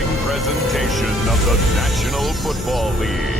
following presentation of the National Football League.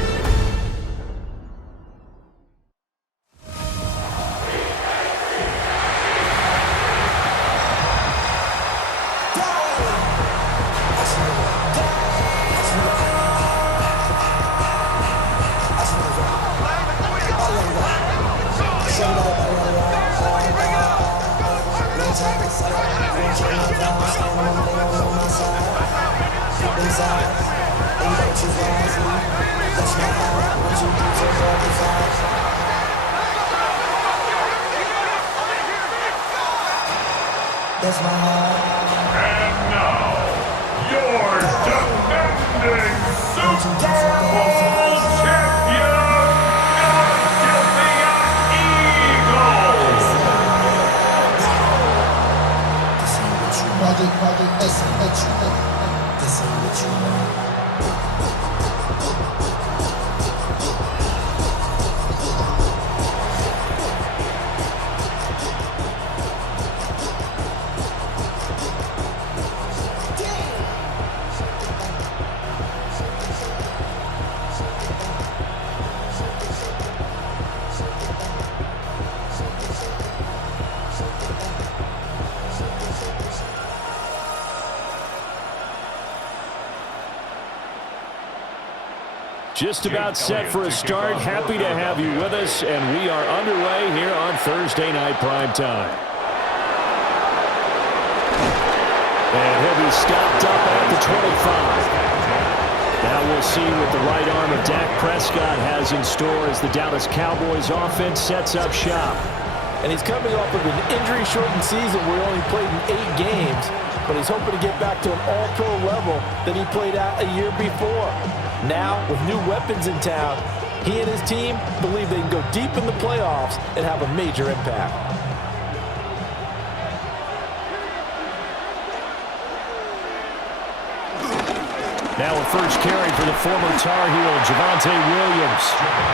And now, your defending Super Bowl champion, Philadelphia Eagles. This ain't what you want. This ain't what you want. Just about set for a start. Happy to have you with us, and we are underway here on Thursday Night Primetime. And he'll be stopped up at the 25. Now we'll see what the right arm of Dak Prescott has in store as the Dallas Cowboys offense sets up shop. And he's coming off of an injury-shortened season where he only played in 8 games, but he's hoping to get back to an all-pro level that he played at a year before. Now, with new weapons in town, he and his team believe they can go deep in the playoffs and have a major impact. Now a first carry for the former Tar Heel, Javonte Williams.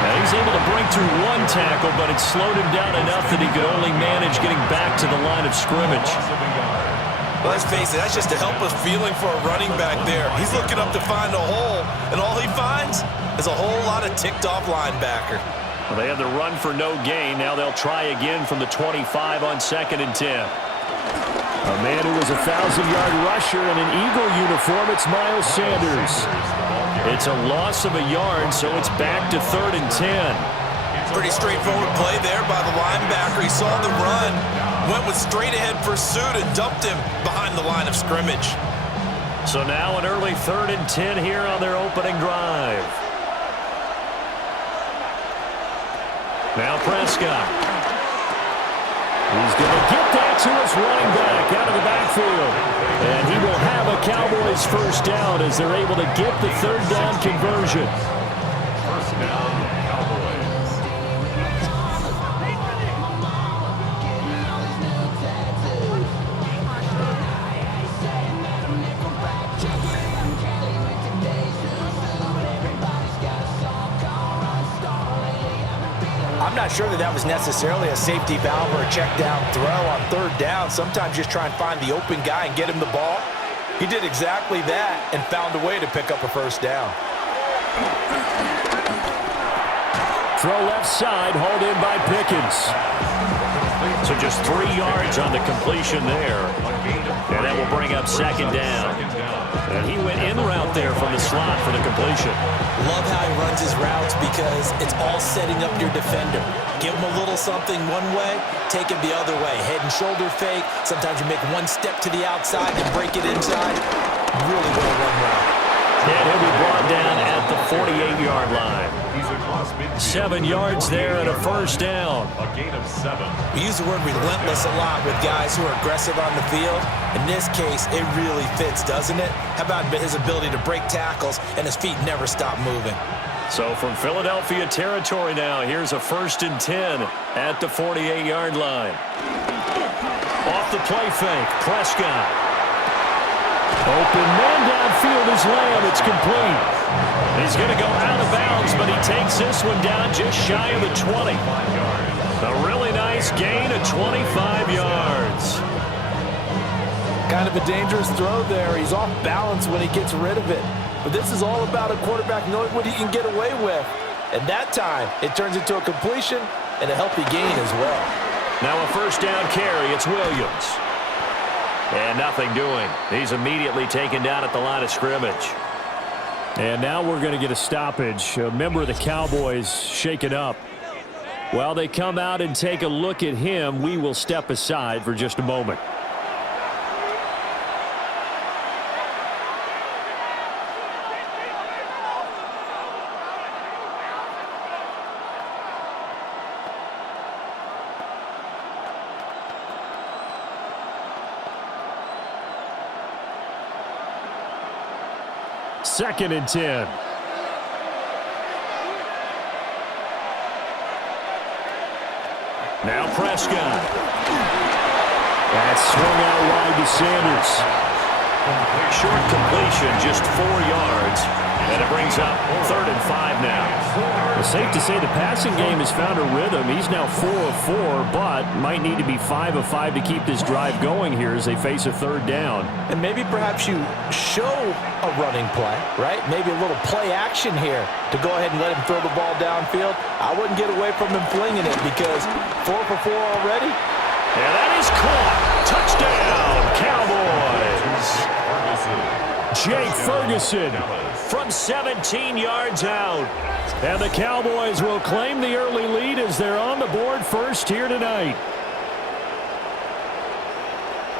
Now he's able to break through one tackle, but it slowed him down enough that he could only manage getting back to the line of scrimmage. Well, let's face it, that's just a helpless feeling for a running back there. He's looking up to find a hole, and all he finds is a whole lot of ticked-off linebacker. Well, they had the run for no gain. Now they'll try again from the 25 on 2nd and 10. A man who was a 1,000-yard rusher in an Eagle uniform, it's Miles Sanders. It's a loss of a yard, so it's back to 3rd and 10. Pretty straightforward play there by the linebacker. He saw the run, went with straight-ahead pursuit, and dumped him behind the line of scrimmage. So now an early 3rd and 10 here on their opening drive. Now Prescott. He's going to get that to his running back out of the backfield. And he will have a Cowboys first down as they're able to get the 3rd down conversion. First down, Cowboys. I'm not sure that was necessarily a safety valve or a check down throw on 3rd down. Sometimes just try and find the open guy and get him the ball. He did exactly that and found a way to pick up a first down. Throw left side, hauled in by Pickens. So just 3 yards on the completion there. And that will bring up 2nd down. And he went in route there from the slot for the completion. Love how he runs his routes because it's all setting up your defender. Give him a little something one way, take him the other way. Head and shoulder fake. Sometimes you make one step to the outside and break it inside. Really well run route. And he'll be brought down at the 48-yard line. 7 yards there and a first down. A gain of 7. We use the word relentless a lot with guys who are aggressive on the field. In this case, it really fits, doesn't it? How about his ability to break tackles and his feet never stop moving? So from Philadelphia territory now, here's a 1st and 10 at the 48-yard line. Off the play fake, Prescott. Open man downfield is Lamb. It's complete. He's going to go out of bounds, but he takes this one down just shy of the 20. A really nice gain of 25 yards. Kind of a dangerous throw there. He's off balance when he gets rid of it. But this is all about a quarterback knowing what he can get away with. And that time, it turns into a completion and a healthy gain as well. Now a first down carry. It's Williams. And nothing doing. He's immediately taken down at the line of scrimmage. And now we're going to get a stoppage. A member of the Cowboys shaken up. While they come out and take a look at him, we will step aside for just a moment. Second and 10. Now Prescott. That's swung out wide to Sanders. Short completion, just 4 yards. And it brings up 3rd and 5 now. It's safe to say the passing game has found a rhythm. He's now 4 of 4, but might need to be 5 of 5 to keep this drive going here as they face a 3rd down. And maybe perhaps you show a running play, right? Maybe a little play action here to go ahead and let him throw the ball downfield. I wouldn't get away from him flinging it because 4 for 4 already. And that is caught. Touchdown, Cowboys. Jake Ferguson From 17 yards out. And the Cowboys will claim the early lead as they're on the board first here tonight.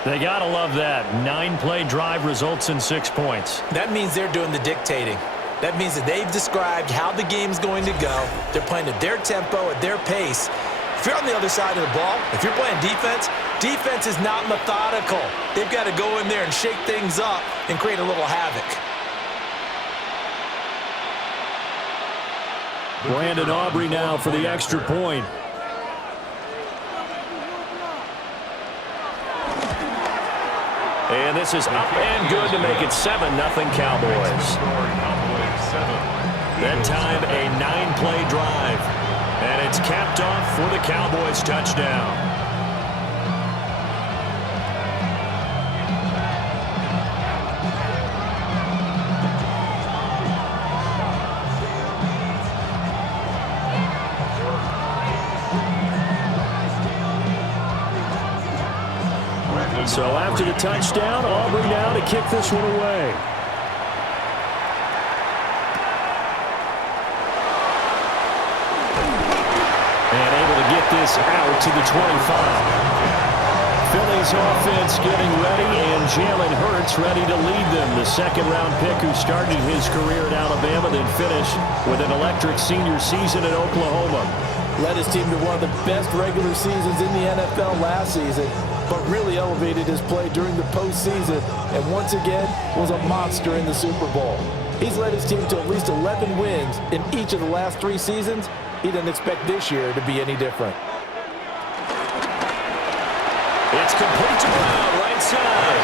They got to love that. 9-play drive results in 6 points. That means they're doing the dictating. That means that they've described how the game's going to go. They're playing at their tempo, at their pace. If you're on the other side of the ball, if you're playing defense, defense is not methodical. They've got to go in there and shake things up and create a little havoc. Brandon Aubrey now for the extra point. And this is up and good to make it 7-0 Cowboys. That time a 9-play drive. And it's capped off for the Cowboys touchdown. So after the touchdown, Aubrey now to kick this one away. And able to get this out to the 25. Philly's offense getting ready, and Jalen Hurts ready to lead them. The second-round pick who started his career at Alabama, then finished with an electric senior season at Oklahoma. Led his team to one of the best regular seasons in the NFL last season, but really elevated his play during the postseason, and once again was a monster in the Super Bowl. He's led his team to at least 11 wins in each of the last 3 seasons. He didn't expect this year to be any different. It's complete to Brown, right side.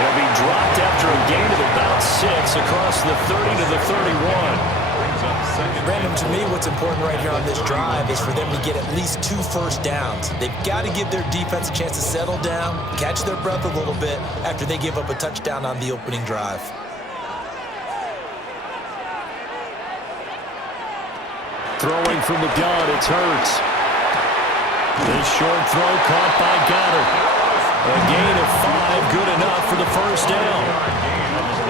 He'll be dropped after a gain of about 6 across the 30 to the 31. Brandon, to me, what's important right here on this drive is for them to get at least 2 first downs. They've got to give their defense a chance to settle down, catch their breath a little bit after they give up a touchdown on the opening drive. Throwing from the gun, it's Hurts. This short throw caught by Goddard. A gain of 5, good enough for the first down.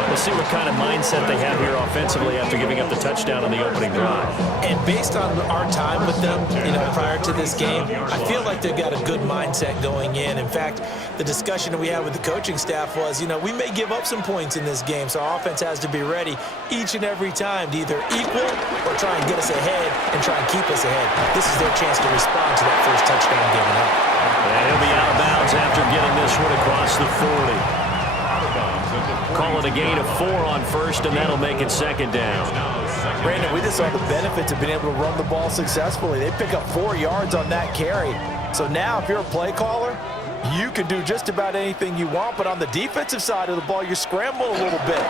We'll see what kind of mindset they have here offensively after giving up the touchdown on the opening drive. And based on our time with them, prior to this game, I feel like they've got a good mindset going in. In fact, the discussion that we had with the coaching staff was, we may give up some points in this game, so our offense has to be ready each and every time to either equal or try and get us ahead and try and keep us ahead. This is their chance to respond to that first touchdown given up. And he'll be out of bounds after getting this one across the 40. Call it a gain of 4 on first, and that'll make it second down. Brandon, we just saw the benefits of being able to run the ball successfully. They pick up 4 yards on that carry. So now if you're a play caller, you can do just about anything you want, but on the defensive side of the ball, you scramble a little bit.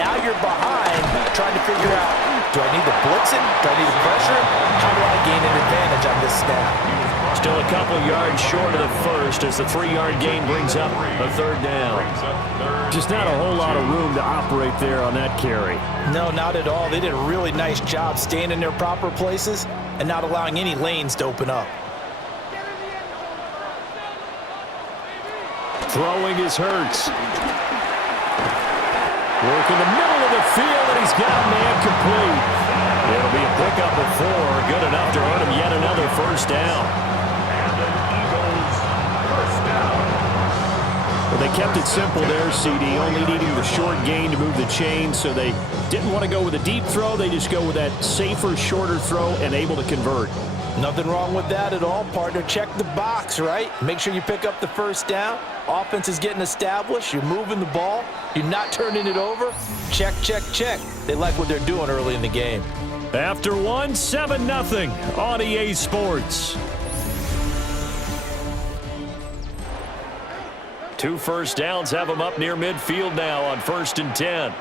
Now you're behind trying to figure out, do I need to blitz it? Do I need to pressure it? How do I gain an advantage on this snap? Still a couple yards short of the first as the 3-yard gain brings up a third down. Just not a whole lot of room to operate there on that carry. No, not at all. They did a really nice job staying in their proper places and not allowing any lanes to open up. Throwing is Hurts. Working the middle of the field, and he's got a man complete. It'll be a pickup of 4, good enough to earn him yet another first down. And the Eagles first down. Well, they kept it simple there, CD, only needing the short gain to move the chain, so they didn't want to go with a deep throw. They just go with that safer, shorter throw and able to convert. Nothing wrong with that at all, partner. Check the box, right? Make sure you pick up the first down. Offense is getting established. You're moving the ball. You're not turning it over. Check, check, check. They like what they're doing early in the game. After 1, 7-0 on EA Sports. 2 first downs have them up near midfield now on 1st and 10.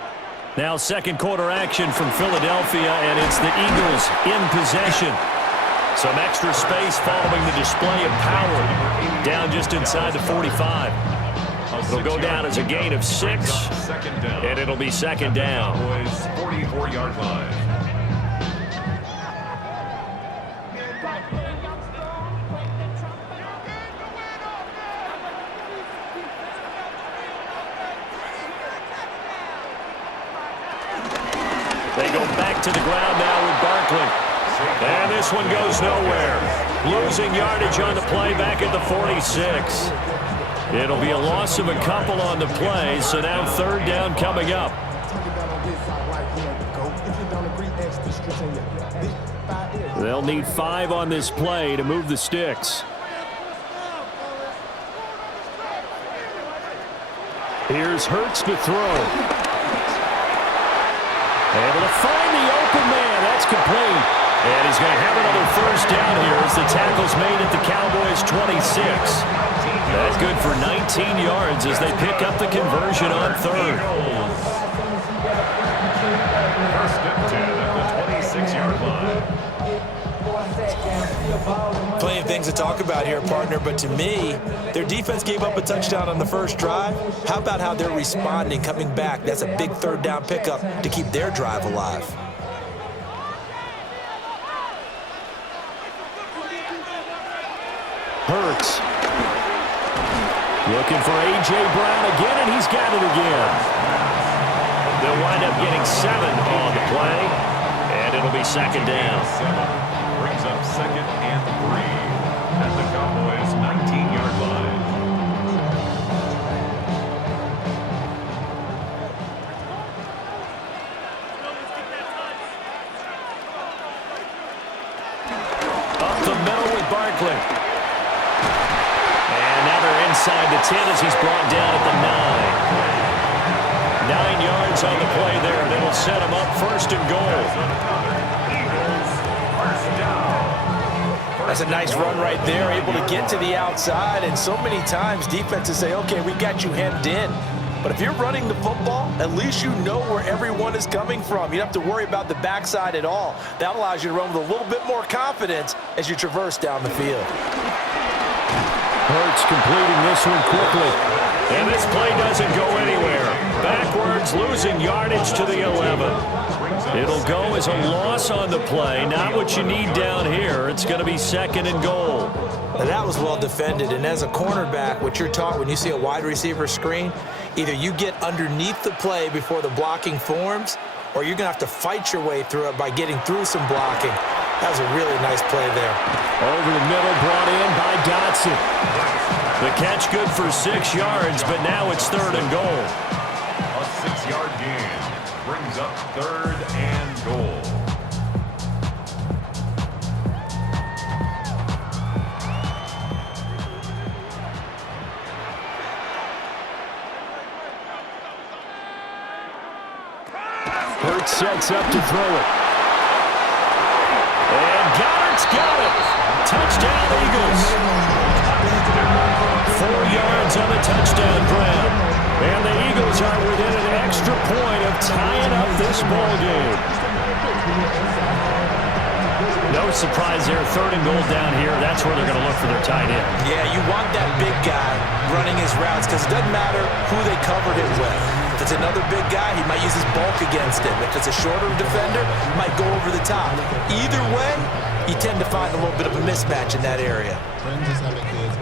Now second quarter action from Philadelphia, and it's the Eagles in possession. Some extra space following the display of power down just inside the 45. It'll go down as a gain of 6, and it'll be second down. Cowboys 44-yard line. They go back to the ground now with Barkley. And this one goes nowhere. Losing yardage on the play back at the 46. It'll be a loss of a couple on the play, so now third down coming up. They'll need 5 on this play to move the sticks. Here's Hurts to throw. Able to find the open man. That's complete. And he's going to have another first down here as the tackle's made at the Cowboys' 26. That's good for 19 yards as they pick up the conversion on third. First and 10 at the 26-yard line. Plenty of things to talk about here, partner, but to me, their defense gave up a touchdown on the first drive. How about how they're responding, coming back? That's a big third down pickup to keep their drive alive. Hurts. Looking for A.J. Brown again, and he's got it again. They'll wind up getting 7 on the play, and it'll be second down. 7 brings up second and 3 at the Cowboys' 19-yard line. Up the middle with Barkley. Inside the 10 as he's brought down at the 9. 9 yards on the play there, and it'll set him up first and goal. That's a nice run right there, able to get to the outside, and so many times defenses say, okay, we got you hemmed in. But if you're running the football, at least you know where everyone is coming from. You don't have to worry about the backside at all. That allows you to run with a little bit more confidence as you traverse down the field. Hurts completing this one quickly. And this play doesn't go anywhere. Backwards, losing yardage to the 11. It'll go as a loss on the play. Not what you need down here. It's going to be second and goal. Now that was well defended, and as a cornerback, what you're taught when you see a wide receiver screen, either you get underneath the play before the blocking forms, or you're going to have to fight your way through it by getting through some blocking. That was a really nice play there. Over the middle, brought in by Dotson. The catch good for 6 yards, but now it's third and goal. A 6-yard gain brings up third and goal. Hurts sets up to throw it. And Goddard's got it. Touchdown, Eagles. 4 yards on the touchdown grab. And the Eagles are within an extra point of tying up this ball game. No surprise there. 3rd and goal down here. That's where they're going to look for their tight end. Yeah, you want that big guy running his routes because it doesn't matter who they covered him with. If it's another big guy, he might use his bulk against him. If it's a shorter defender, he might go over the top. Either way, you tend to find a little bit of a mismatch in that area. Friends is having kids,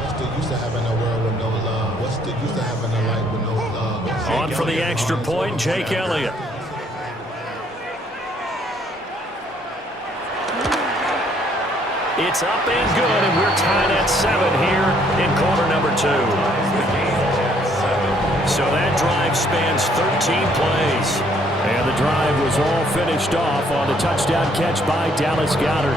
what's the use of having a world with no love? What's the use of having a life with no love? On for the extra point, Jake Elliott. It's up and good, and we're tied at 7 here in quarter number 2. So that drive spans 13 plays. And the drive was all finished off on the touchdown catch by Dallas Goedert.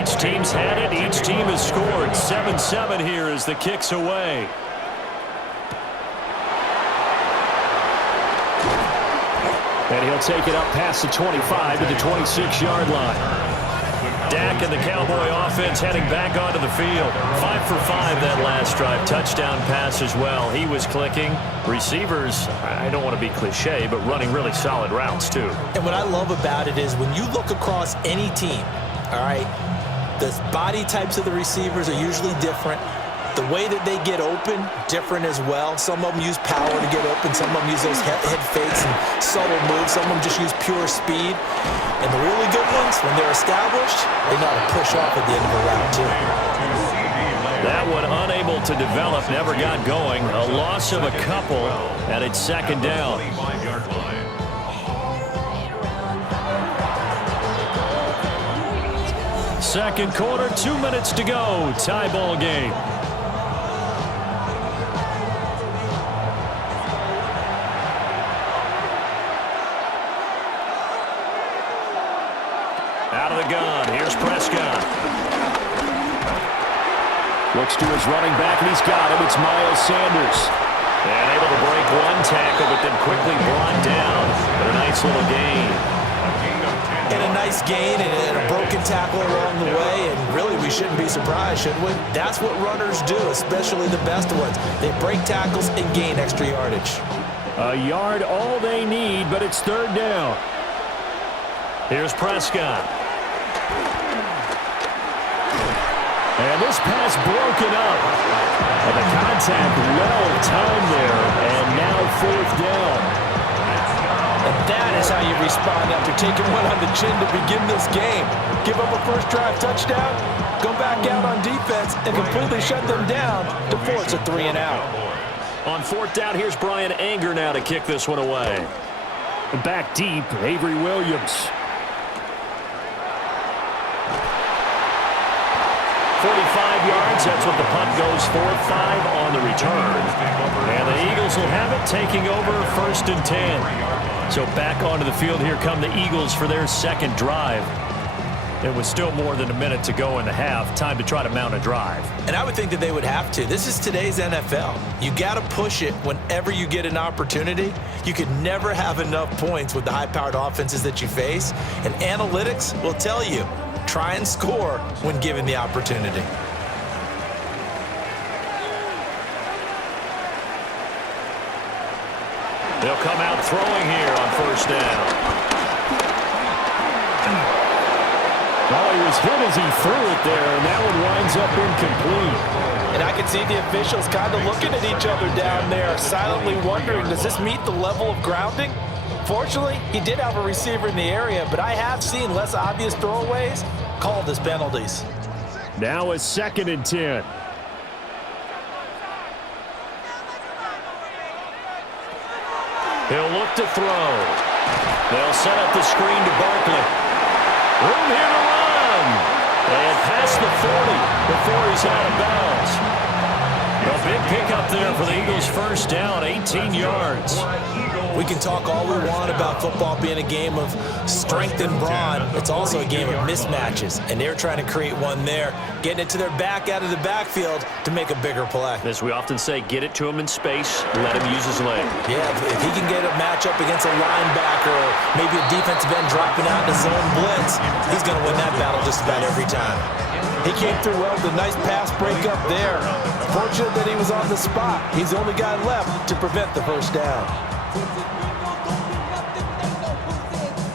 Each team's had it. Each team has scored. 7-7 here as the kick's away. And he'll take it up past the 25 to the 26-yard line. Dak and the Cowboy offense heading back onto the field. 5 for 5 that last drive. Touchdown pass as well. He was clicking. Receivers, I don't want to be cliche, but running really solid routes too. And what I love about it is when you look across any team, all right, the body types of the receivers are usually different. The way that they get open, different as well. Some of them use power to get open. Some of them use those head fakes and subtle moves. Some of them just use pure speed. And the really good ones, when they're established, they know how to push off at the end of the route, too. That one unable to develop, never got going. A loss of a couple, and it's 2nd down. Second quarter, 2 minutes to go. Tie ball game. Out of the gun. Here's Prescott. Looks to his running back, and he's got him. It's Miles Sanders. And able to break one tackle, but then quickly brought down. But a nice little gain. And a nice gain and a broken tackle along the way. And really, we shouldn't be surprised, should we? That's what runners do, especially the best ones. They break tackles and gain extra yardage. A yard all they need, but it's 3rd down. Here's Prescott. And this pass broken up. And the contact well timed there. And now 4th down. And that is how you respond after taking one on the chin to begin this game. Give up a first drive touchdown, go back out on defense, and completely shut them down to force a 3 and out. On 4th down, here's Brian Anger now to kick this one away. Back deep, Avery Williams. 45 yards, that's what the punt goes for. 5 on the return. And the Eagles will have it, taking over 1st and 10. So back onto the field, here come the Eagles for their 2nd drive. It was still more than a minute to go in the half. Time to try to mount a drive. And I would think that they would have to. This is today's NFL. You got to push it whenever you get an opportunity. You could never have enough points with the high-powered offenses that you face. And analytics will tell you, try and score when given the opportunity. They'll come out throwing here on 1st down. Oh, he was hit as he threw it there, and that one winds up incomplete. And I can see the officials kind of looking at each other down there, silently wondering, does this meet the level of grounding? Fortunately, he did have a receiver in the area, but I have seen less obvious throwaways called as penalties. Now a 2nd and 10. He'll look to throw. They'll set up the screen to Barkley. Room here to run. And past the 40 before he's out of bounds. They'll big pickup there for the Eagles. First down, 18 yards. We can talk all we want about football being a game of strength and brawn. It's also a game of mismatches, and they're trying to create one there, getting it to their back out of the backfield to make a bigger play. As we often say, get it to him in space, let him use his leg. Yeah, if he can get a matchup against a linebacker or maybe a defensive end dropping out in a zone blitz, he's going to win that battle just about every time. He came through well with a nice pass breakup there. Fortunate that he was on the spot. He's the only guy left to prevent the first down.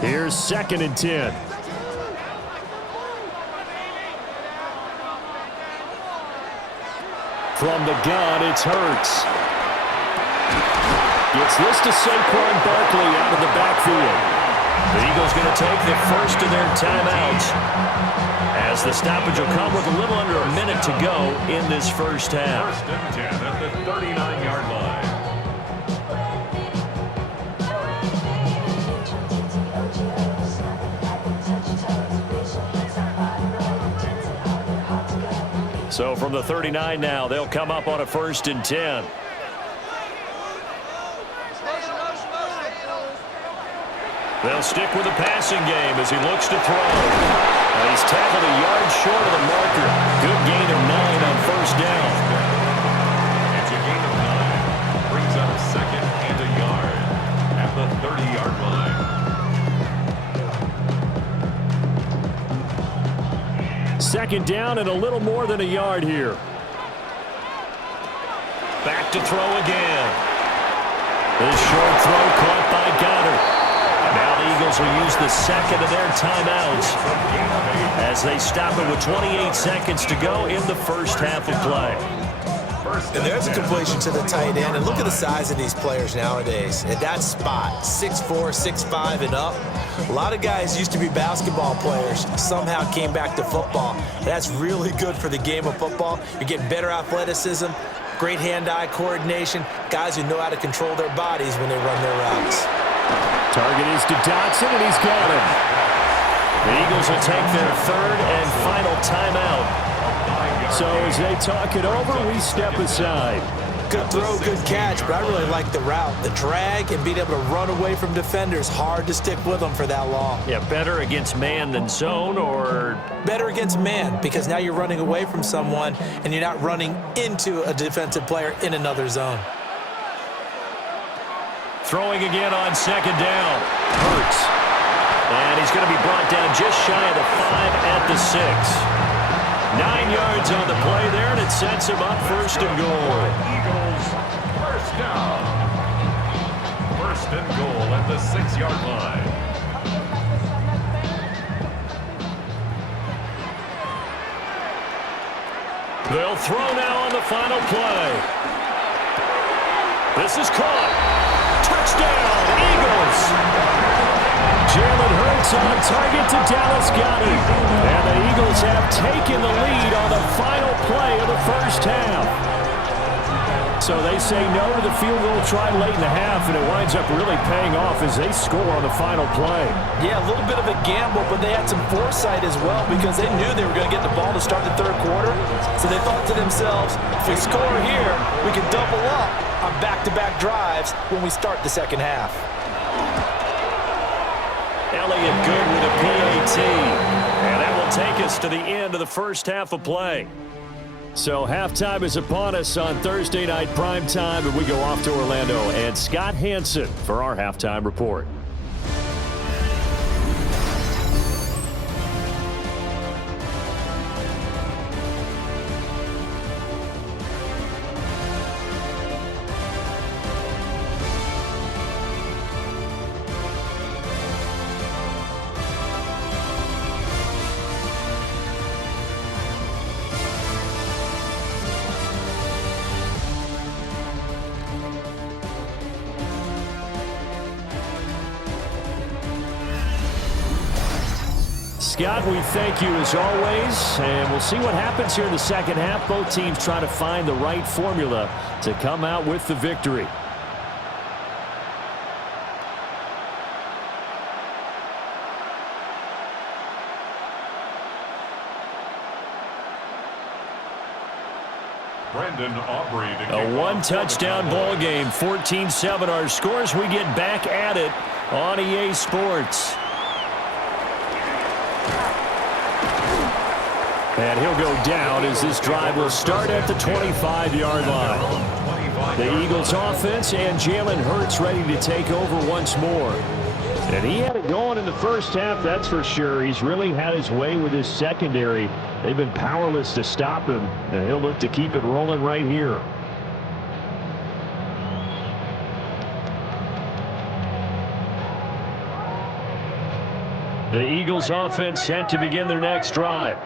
Here's 2nd and 10. From the gun, it's Hurts. Gets this to Saquon Barkley out of the backfield. The Eagles going to take the first of their timeouts, as the stoppage will come with a little under a minute to go in this first half. 1st and 10 at the 39-yard line. So from the 39 now, they'll come up on a 1st and 10. They'll stick with the passing game as he looks to throw. And he's tackled a yard short of the marker. Good gain of 9 on 1st down. It's a gain of 9. Brings up 2nd and a yard at the 30-yard line. 2nd down and a little more than a yard here. Back to throw again. This short throw caught by Goddard. Now the Eagles will use the second of their timeouts as they stop it with 28 seconds to go in the first half of play. And there's a completion to the tight end. And look at the size of these players nowadays. At that spot, 6'4", 6'5", and up. A lot of guys used to be basketball players, somehow came back to football. That's really good for the game of football. You're getting better athleticism, great hand-eye coordination, guys who know how to control their bodies when they run their routes. Target is to Dotson, and he's got him. The Eagles will take their 3rd and final timeout. So as they talk it over, we step aside. Good throw, good catch, but I really like the route. The drag and being able to run away from defenders, hard to stick with them for that long. Yeah, better against man than zone, or? Better against man, because now you're running away from someone and you're not running into a defensive player in another zone. Throwing again on 2nd down. Hurts. And he's going to be brought down just shy of the 5 at the 6. 9 yards on the play there, and it sets him up 1st and goal. Eagles, 1st down. 1st and goal at the 6-yard line. They'll throw now on the final play. This is caught. Touchdown, Eagles. Jalen Hurts on target to Dallas Goedert. And the Eagles have taken the lead on the final play of the first half. So they say no to the field goal try late in the half, and it winds up really paying off as they score on the final play. Yeah, a little bit of a gamble, but they had some foresight as well because they knew they were going to get the ball to start the 3rd quarter. So they thought to themselves, if we score here, we can double up on back-to-back drives when we start the 2nd half. Elliott good with a PAT. And that will take us to the end of the first half of play. So halftime is upon us on Thursday night primetime, and we go off to Orlando. And Scott Hansen for our halftime report. Scott, we thank you as always, and we'll see what happens here in the second half. Both teams trying to find the right formula to come out with the victory. Brandon Aubrey to kick A off one-touchdown for the ball Cowboys. game, 14-7 our scores. We get back at it on EA Sports. And he'll go down as this drive will start at the 25-yard line. The Eagles offense and Jalen Hurts ready to take over once more. And he had it going in the first half, that's for sure. He's really had his way with his secondary. They've been powerless to stop him, and he'll look to keep it rolling right here. The Eagles offense set to begin their next drive.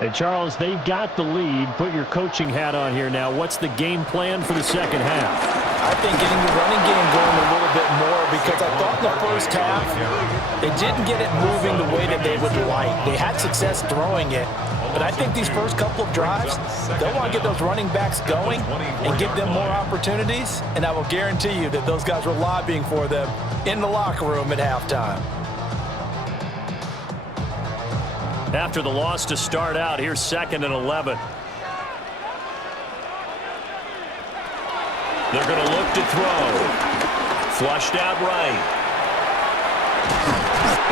And Charles, they've got the lead. Put your coaching hat on here now. What's the game plan for the second half? I think getting the running game going a little bit more, because I thought in the first half they didn't get it moving the way that they would like. They had success throwing it, but I think these first couple of drives, they'll want to get those running backs going and give them more opportunities, and I will guarantee you that those guys were lobbying for them in the locker room at halftime. After the loss to start out, here's 2nd and 11. They're going to look to throw. Flushed out right.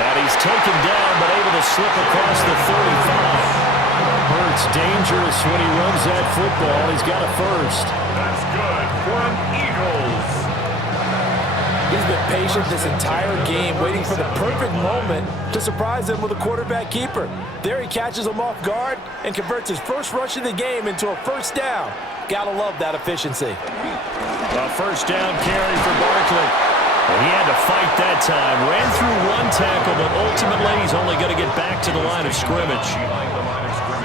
And he's taken down, but able to slip across the 35. Hurts dangerous when he runs that football. He's got a first. That's good for an Eagles. He's been patient this entire game, waiting for the perfect moment to surprise them with a quarterback keeper. There he catches him off guard and converts his first rush of the game into a first down. Gotta love that efficiency. A first down carry for Barkley. And he had to fight that time. Ran through one tackle, but ultimately he's only going to get back to the line of scrimmage.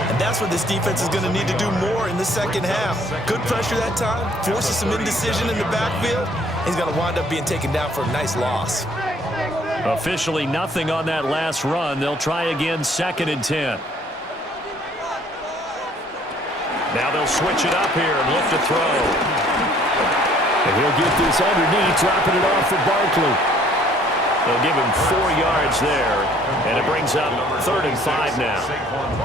And that's what this defense is going to need to do more in the second half. Good pressure that time, forces some indecision in the backfield. He's going to wind up being taken down for a nice loss. Officially nothing on that last run. They'll try again, 2nd and 10. Now they'll switch it up here and look to throw. And he'll get this underneath, dropping it off for Barkley. They'll give him 4 yards there, and it brings up 3rd and 5 now.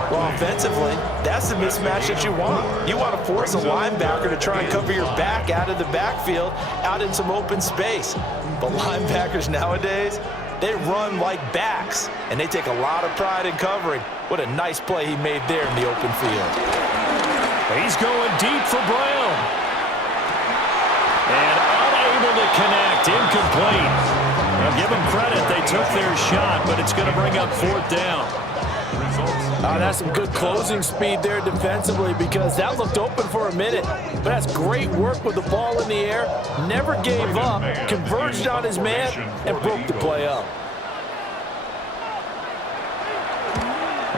Well, offensively, that's the mismatch that you want. You want to force a linebacker to try and cover your back out of the backfield, out in some open space. But linebackers nowadays, they run like backs, and they take a lot of pride in covering. What a nice play he made there in the open field. He's going deep for Brown. And unable to connect, incomplete. Now give them credit, they took their shot, but it's going to bring up 4th down. That's some good closing speed there defensively, because that looked open for a minute. But that's great work with the ball in the air. Never gave up, converged on his man, and broke the play up.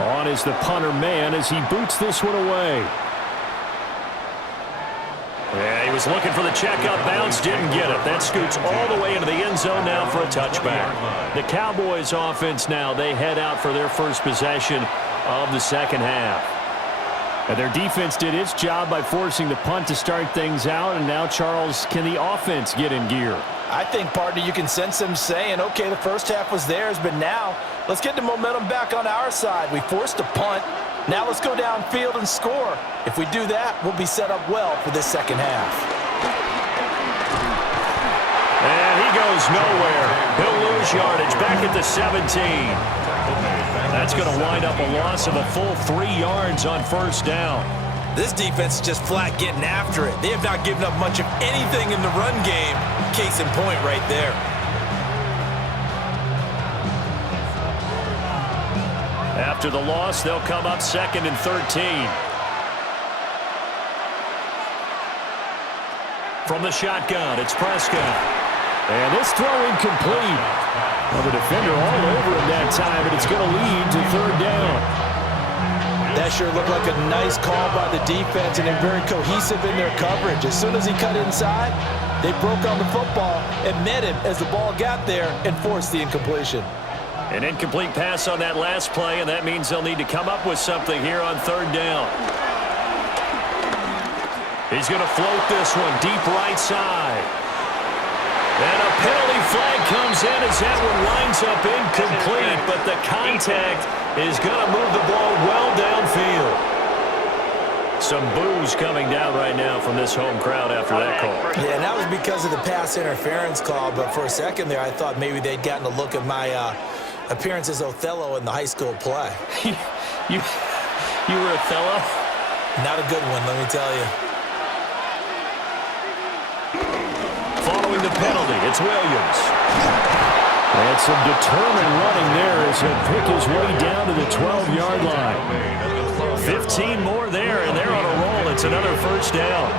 On is the punter man as he boots this one away. Yeah, he was looking for the check-up bounce, didn't get it. That scoots all the way into the end zone now for a touchback. The Cowboys offense now, they head out for their first possession of the second half. And their defense did its job by forcing the punt to start things out, and now, Charles, can the offense get in gear? I think, partner, you can sense them saying, okay, the first half was theirs, but now let's get the momentum back on our side. We forced a punt. Now let's go downfield and score. If we do that, we'll be set up well for this second half. And he goes nowhere. He'll lose yardage back at the 17. That's going to wind up a loss of a full 3 yards on first down. This defense is just flat getting after it. They have not given up much of anything in the run game. Case in point right there. After the loss, they'll come up 2nd and 13. From the shotgun, it's Prescott. And this throw incomplete. Well, the defender all over him that time, and it's going to lead to 3rd down. That sure looked like a nice call by the defense, and they're very cohesive in their coverage. As soon as he cut inside, they broke on the football and met him as the ball got there and forced the incompletion. An incomplete pass on that last play, and that means they'll need to come up with something here on 3rd down. He's going to float this one deep right side. And a penalty flag comes in as that one winds up incomplete, but the contact is going to move the ball well downfield. Some boos coming down right now from this home crowd after that call. Yeah, and that was because of the pass interference call, but for a second there I thought maybe they'd gotten a look at my appearance as Othello in the high school play. You were Othello? Not a good one, let me tell you. Following the penalty, it's Williams. And some determined running there as he'll pick his way down to the 12-yard line. 15 more there, and they're on a roll. It's another first down.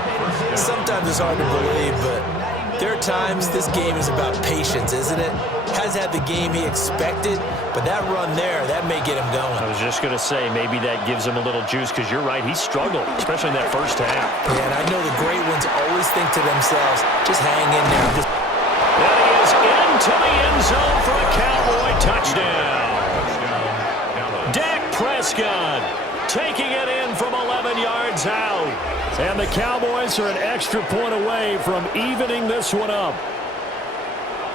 Sometimes it's hard to believe, but there are times this game is about patience, isn't it? Has had the game he expected, but that run there, that may get him going. I was just going to say, maybe that gives him a little juice, because you're right, he struggled, especially in that first half. Yeah, and I know the great ones always think to themselves, just hang in there. That is into the end zone for a Cowboy touchdown. Dak Prescott taking it in from 11 yards out. And the Cowboys are an extra point away from evening this one up.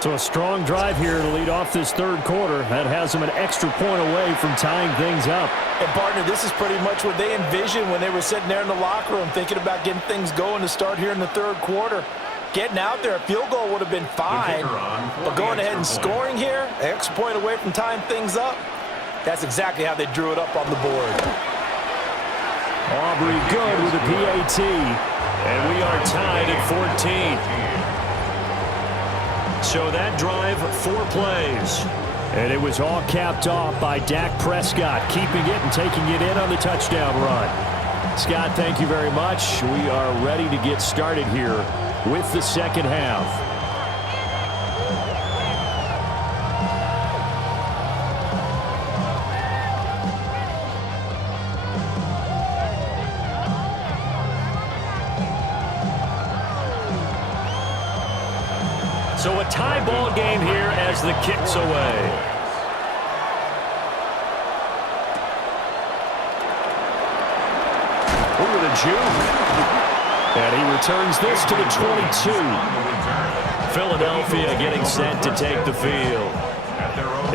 So a strong drive here to lead off this third quarter. That has them an extra point away from tying things up. And, partner, this is pretty much what they envisioned when they were sitting there in the locker room thinking about getting things going to start here in the third quarter. Getting out there, a field goal would have been fine. But going ahead and scoring here, an extra point away from tying things up, that's exactly how they drew it up on the board. Aubrey good with a PAT. And we are tied at 14. So that drive, 4 plays. And it was all capped off by Dak Prescott, keeping it and taking it in on the touchdown run. Scott, thank you very much. We are ready to get started here with the second half. So a tie ball game here as the kick's away. Ooh, the juke. And he returns this to the 22. Philadelphia getting set to take the field.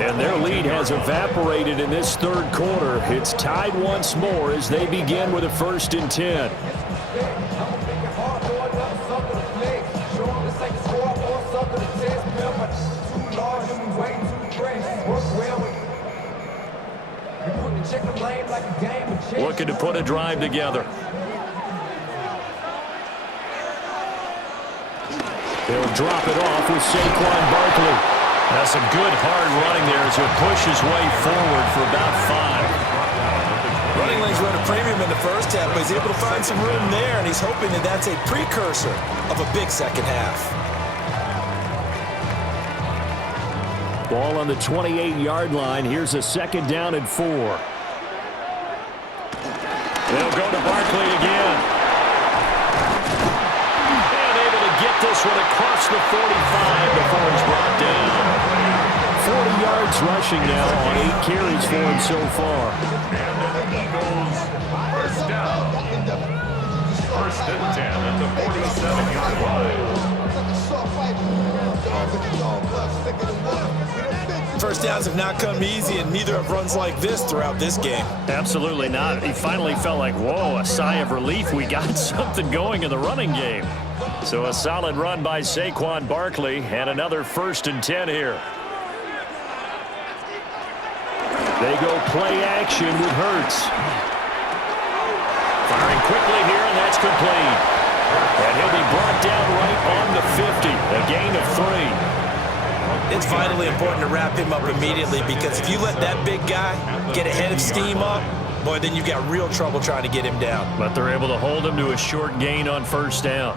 And their lead has evaporated in this third quarter. It's tied once more as they begin with a 1st and 10. Looking to put a drive together. They'll drop it off with Saquon Barkley. That's a good hard running there as he'll push his way forward for about 5. Running lanes were at a premium in the first half, but he's able to find some room there, and he's hoping that that's a precursor of a big second half. Ball on the 28-yard line. Here's a 2nd down and 4. They'll go to Barkley again. And able to get this one across the 45 before he's brought down. 40 yards rushing now on 8 carries for him so far. And the Eagles, first down. 1st and 10 at the 47-yard line. First downs have not come easy, and neither have runs like this throughout this game. Absolutely not. He finally felt like, whoa, a sigh of relief. We got something going in the running game. So a solid run by Saquon Barkley, and another 1st and 10 here. They go play action with Hurts. Firing quickly here, and that's complete. And he'll be brought down right on the 50, a gain of 3. It's vitally important to wrap him up immediately, because if you let that big guy get ahead of steam up, boy, then you've got real trouble trying to get him down. But they're able to hold him to a short gain on 1st down.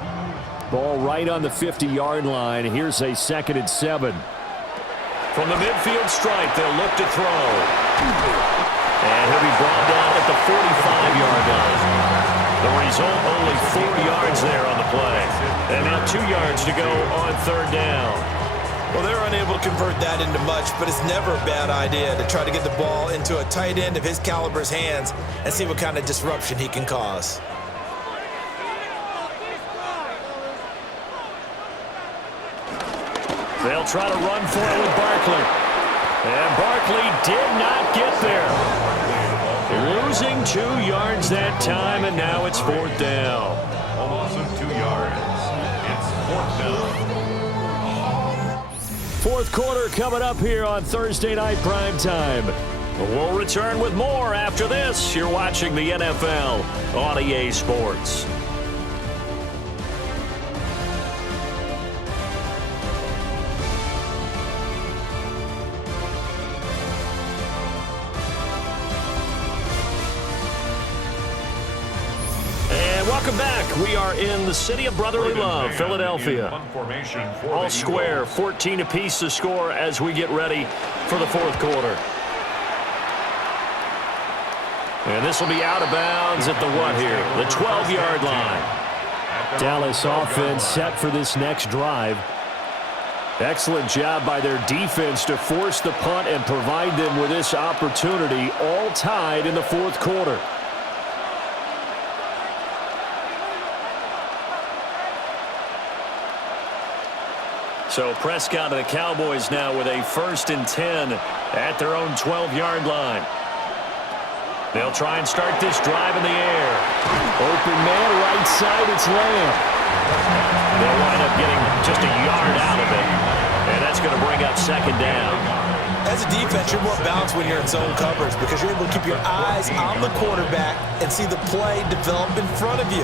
Ball right on the 50-yard line. Here's a 2nd and 7. From the midfield stripe, they'll look to throw. And he'll be brought down at the 45-yard line. The result, only 4 yards there on the play. And now 2 yards to go on 3rd down. Well, they're unable to convert that into much, but it's never a bad idea to try to get the ball into a tight end of his caliber's hands and see what kind of disruption he can cause. They'll try to run for it with Barkley. And Barkley did not get there. Losing 2 yards that time, and now it's 4th down. Almost 2 yards. It's 4th down. 4th quarter coming up here on Thursday Night Primetime. We'll return with more after this. You're watching the NFL on EA Sports. Welcome back. We are in the city of brotherly love, Philadelphia. All square, 14 apiece to score as we get ready for the 4th quarter. And this will be out of bounds at the what here? The 12-yard line. Dallas offense set for this next drive. Excellent job by their defense to force the punt and provide them with this opportunity, all tied in the 4th quarter. So Prescott and the Cowboys now with a 1st and 10 at their own 12-yard line. They'll try and start this drive in the air. Open man, right side, it's Lamb. They'll wind up getting just a yard out of it, and that's going to bring up 2nd down. As a defense, you're more balanced when you're in zone coverage because you're able to keep your eyes on the quarterback and see the play develop in front of you.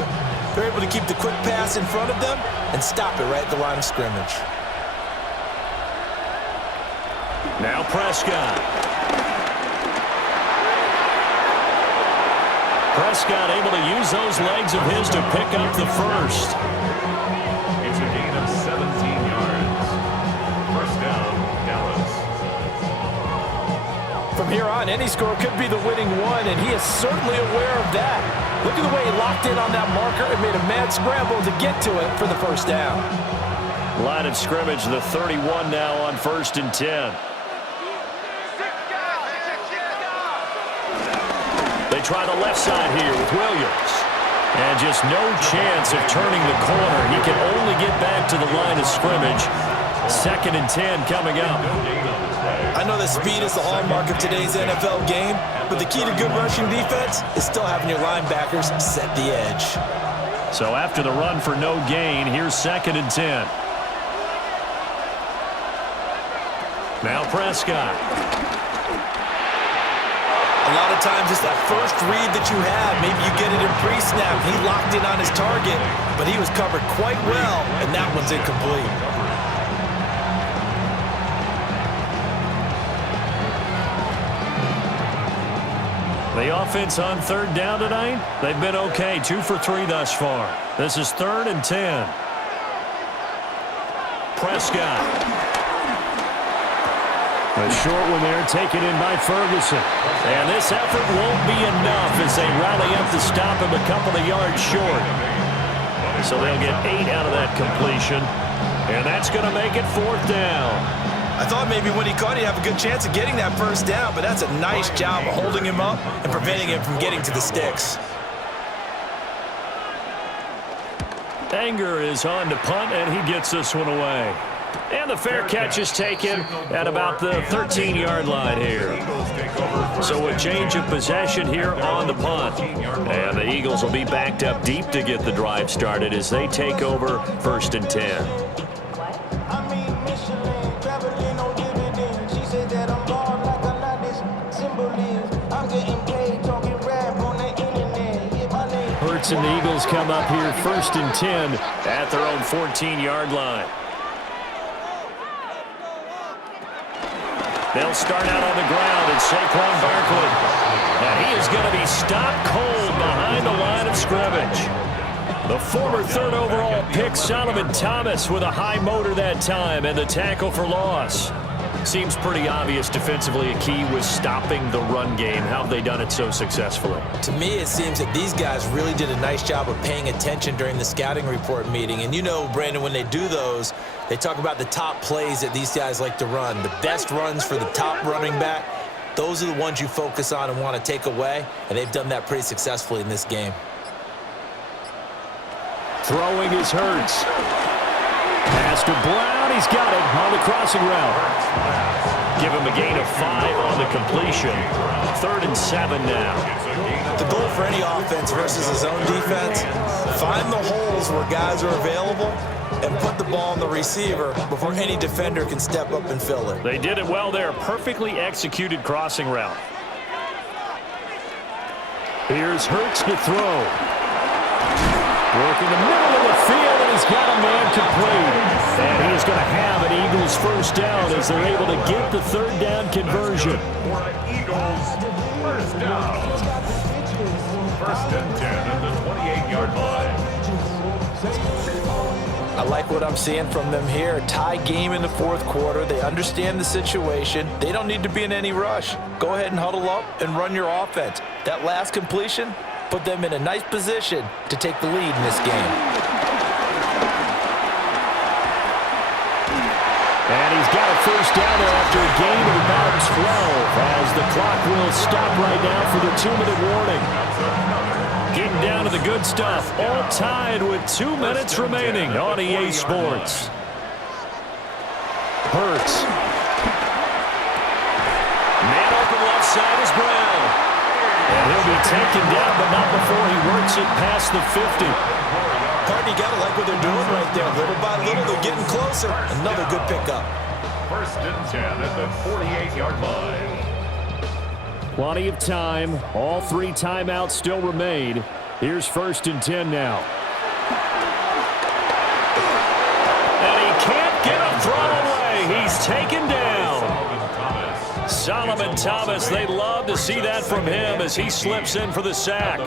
They're able to keep the quick pass in front of them and stop it right at the line of scrimmage. Now Prescott. Prescott able to use those legs of his to pick up the 1st. It's a gain of 17 yards. 1st down, Dallas. From here on, any score could be the winning one, and he is certainly aware of that. Look at the way he locked in on that marker and made a mad scramble to get to it for the 1st down. Line of scrimmage, the 31 now on 1st and 10. They try the left side here with Williams. And just no chance of turning the corner. He can only get back to the line of scrimmage. 2nd and 10 coming up. I know that speed is the hallmark of today's NFL game, but the key to good rushing defense is still having your linebackers set the edge. So after the run for no gain, here's 2nd and 10. Now Prescott. A lot of times it's that first read that you have. Maybe you get it in pre-snap. He locked in on his target, but he was covered quite well, and that one's incomplete. The offense on 3rd down tonight, they've been okay. 2 for 3 thus far. This is 3rd and 10. Prescott. A short one there, taken in by Ferguson. And this effort won't be enough as they rally up to stop him a couple of yards short. So they'll get 8 out of that completion. And that's going to make it 4th down. I thought maybe when he caught, he'd have a good chance of getting that 1st down, but that's a nice job of holding him up and preventing him from getting to the sticks. Anger is on to punt, and he gets this one away. And the fair catch is taken at about the 13-yard line here. So a change of possession here on the punt. And the Eagles will be backed up deep to get the drive started as they take over 1st and 10. Hurts and the Eagles come up here 1st and 10 at their own 14-yard line. They'll start out on the ground, and Saquon Barkley. And he is going to be stopped cold behind the line of scrimmage. The former 3rd overall pick, Solomon Thomas, with a high motor that time, and the tackle for loss. Seems pretty obvious defensively a key was stopping the run game. How have they done it so successfully? To me, it seems that these guys really did a nice job of paying attention during the scouting report meeting. And you know, Brandon, when they do those, they talk about the top plays that these guys like to run. The best runs for the top running back, those are the ones you focus on and want to take away. And they've done that pretty successfully in this game. Throwing is Hurts. Pass to Brown. He's got it on the crossing route. Give him a gain of 5 on the completion. 3rd and 7 now. The goal for any offense versus his own defense, find the holes where guys are available and put the ball on the receiver before any defender can step up and fill it. They did it well there. Perfectly executed crossing route. Here's Hurts to throw. Working the middle of the field, and he's got a man complete. And he's going to have an Eagles first down as they're able to get the 3rd down conversion. For an Eagles first down. 1st and 10 at the 28-yard line. I like what I'm seeing from them here. Tie game in the 4th quarter. They understand the situation. They don't need to be in any rush. Go ahead and huddle up and run your offense. That last completion put them in a nice position to take the lead in this game. And he's got a first down there after a gain of about 12 as the clock will stop right now for the 2-minute warning. Getting down to the good stuff. All tied with 2 minutes remaining on EA Sports. Hurts. Man open left side is Brown. And he'll be taken down, but not before he works it past the 50. Partner, you got to like what they're doing right there. Little by little, they're getting closer. Another good pickup. 1st and 10 at the 48-yard line. Plenty of time. All 3 timeouts still remain. Here's 1st and 10 now. And he can't get a throw away. He's taken down. Solomon Thomas, they love to see that from him as he slips in for the sack.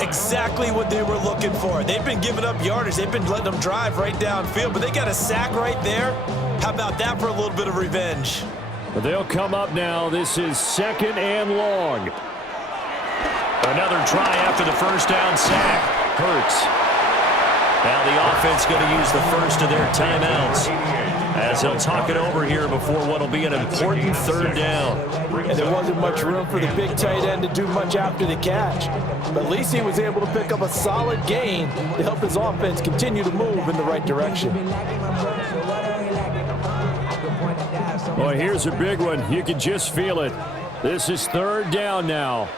Exactly what they were looking for. They've been giving up yardage. They've been letting them drive right downfield, but they got a sack right there. How about that for a little bit of revenge? But they'll come up now. This is 2nd and long. Another try after the first down sack. Hurts. Now the offense going to use the first of their timeouts as he'll talk it over here before what will be an important 3rd down. And there wasn't much room for the big tight end to do much after the catch. But at least he was able to pick up a solid gain to help his offense continue to move in the right direction. Well, here's a big one. You can just feel it. This is 3rd down now.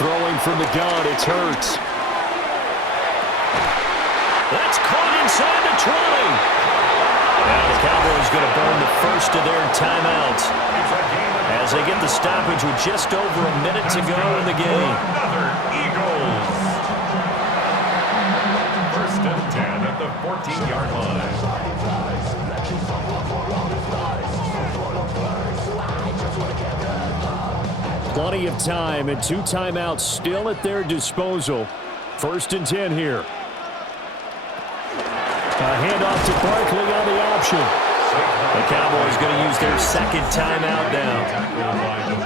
Throwing from the gun, it's Hurts. That's caught inside the 20. Now the Cowboys going to burn the first of their timeouts as they get the stoppage with just over a minute to go in the game. Another Eagles. 1st and 10 at the 14-yard line. Plenty of time and 2 timeouts still at their disposal. 1st and 10 here. A handoff to Barkley on the option. The Cowboys going to use their 2nd timeout now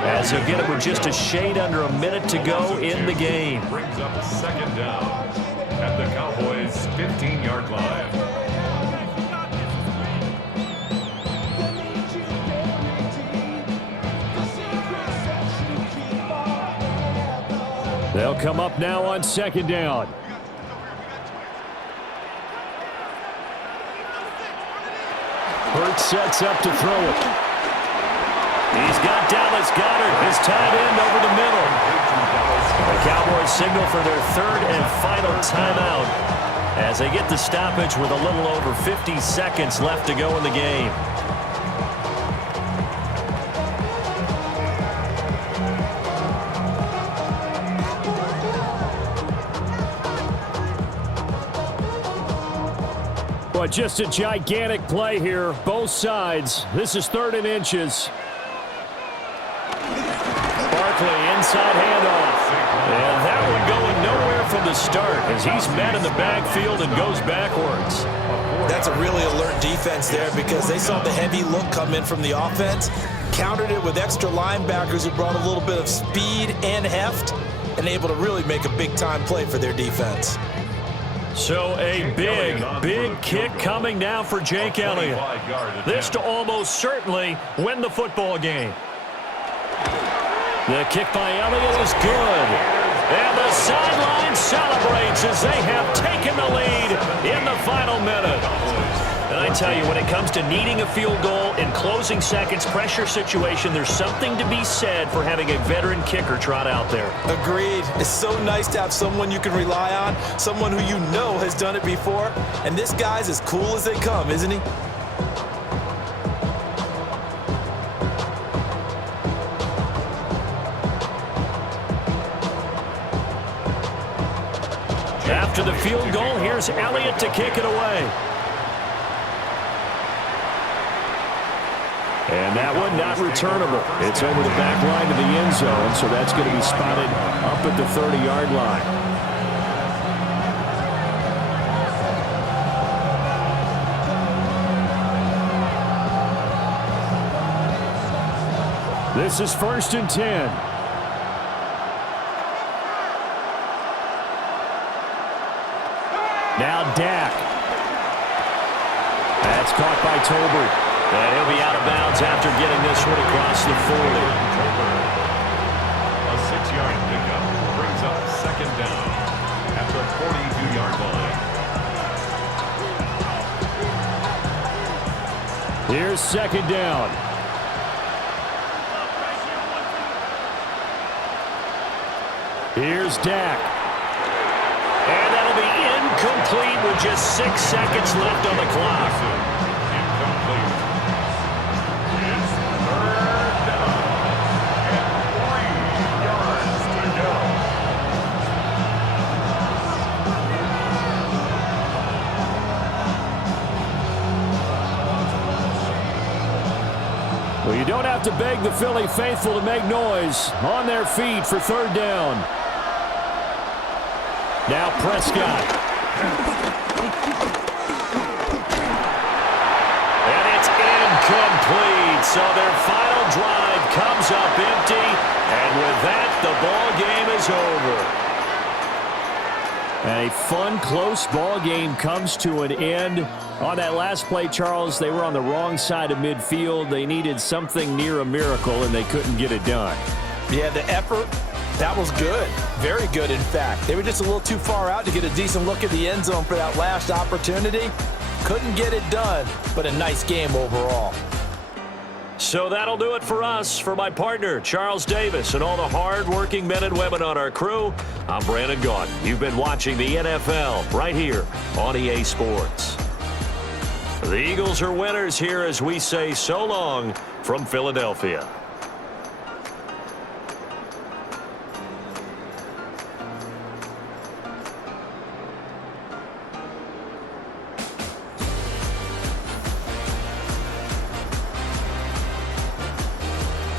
as they'll get it with just a shade under a minute to go in the game. Brings up 2nd down at the Cowboys' 15-yard line. They'll come up now on 2nd down. Hurts sets up to throw it. He's got Dallas Goedert, his tight end, over the middle. The Cowboys signal for their 3rd and final timeout as they get the stoppage with a little over 50 seconds left to go in the game. But just a gigantic play here, both sides. This is 3rd and inches. Barkley inside handoff. And that one going nowhere from the start as he's met in the backfield and goes backwards. That's a really alert defense there because they saw the heavy look come in from the offense, countered it with extra linebackers who brought a little bit of speed and heft, and able to really make a big-time play for their defense. So a big kick coming now for Jake Elliott. This to almost certainly win the football game. The kick by Elliott is good. And the sideline celebrates as they have taken the lead in the final minute. And I tell you, when it comes to needing a field goal in closing seconds, pressure situation, there's something to be said for having a veteran kicker trot out there. Agreed. It's so nice to have someone you can rely on, someone who you know has done it before. And this guy's as cool as they come, isn't he? After the field goal, here's Elliott to kick it away. And that one not returnable. It's over the back line to the end zone, so that's going to be spotted up at the 30-yard line. This is 1st and 10. Now Dak. That's caught by Tolbert. And he'll be out of bounds after getting this one across the 40. A 6-yard pickup brings up 2nd down at the 42-yard line. Here's 2nd down. Here's Dak. And that'll be incomplete with just 6 seconds left on the clock. Incomplete. It's 3rd down and 3 yards to go. Well, you don't have to beg the Philly faithful to make noise. On their feet for 3rd down. Now Prescott. And it's incomplete. So their final drive comes up empty. And with that, the ball game is over. And a fun, close ball game comes to an end. On that last play, Charles, they were on the wrong side of midfield. They needed something near a miracle, and they couldn't get it done. Yeah, the effort, that was good. Very good, in fact. They were just a little too far out to get a decent look at the end zone for that last opportunity. Couldn't get it done, but a nice game overall. So that'll do it for us. For my partner, Charles Davis, and all the hard-working men and women on our crew, I'm Brandon Gaudin. You've been watching the NFL right here on EA Sports. The Eagles are winners here as we say so long from Philadelphia.